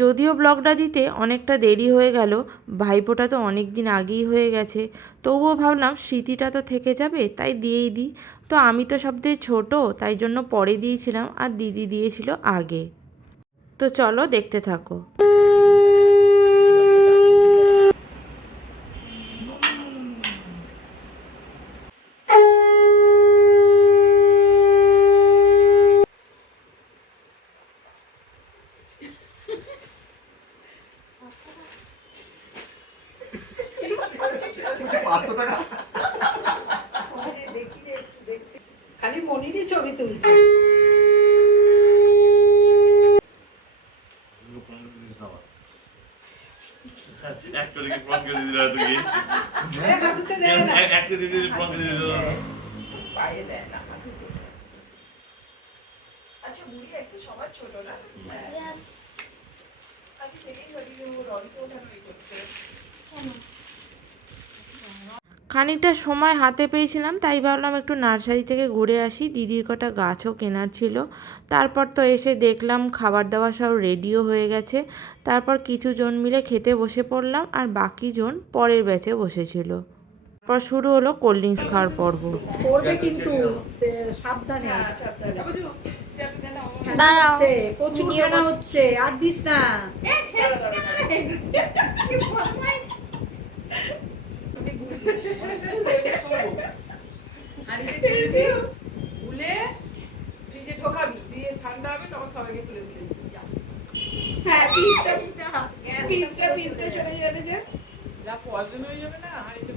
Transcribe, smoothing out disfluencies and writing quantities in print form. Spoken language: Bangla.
যদিও ব্লগটা দিতে অনেকটা দেরি হয়ে গেল, ভাইফোঁটা তো অনেক দিন আগেই হয়ে গেছে, তবুও ভাবলাম স্মৃতিটা তো থেকে যাবে, তাই দিয়েই দিই। তো আমি তো সবথেকে ছোটো, তাই জন্য পরে দিয়েছিলাম, আর দিদি দিয়েছিল আগে। তো চলো দেখতে থাকো। খালি মনিরই ছবি তুলছে। আচ্ছা বুড়ি একটু সবার ছোট না? আমি সেটাই ভাবি যে ও রনিকে ওঠানোই করছে। খানিকটা সময় হাতে পেয়েছিলাম, তাই ভাবলাম একটু নার্সারি থেকে ঘুরে আসি, দিদির কটা গাছও কেনার ছিল। তারপর তো এসে দেখলাম খাবার দাবার সব রেডিও হয়ে গেছে। তারপর কিছু জন মিলে খেতে বসে পড়লাম, আর বাকি জন পরের ব্যাচে বসেছিল। তারপর শুরু হলো কোল্ড ড্রিঙ্কস খাওয়ার পর্ব। পড়বে কিন্তু সাবধানে। দাঁড়াও, প্রচুর টানা হচ্ছে, আর দিস না। খুলে ফ্রিজে ঢোকাবি, দিয়ে ঠান্ডা হবে তখন সবাইকে খুলে খুলে দিবি। হ্যাঁ, পিসটা চলে যাবে যে, যা পয়জন হয়ে যাবে না, আর এটা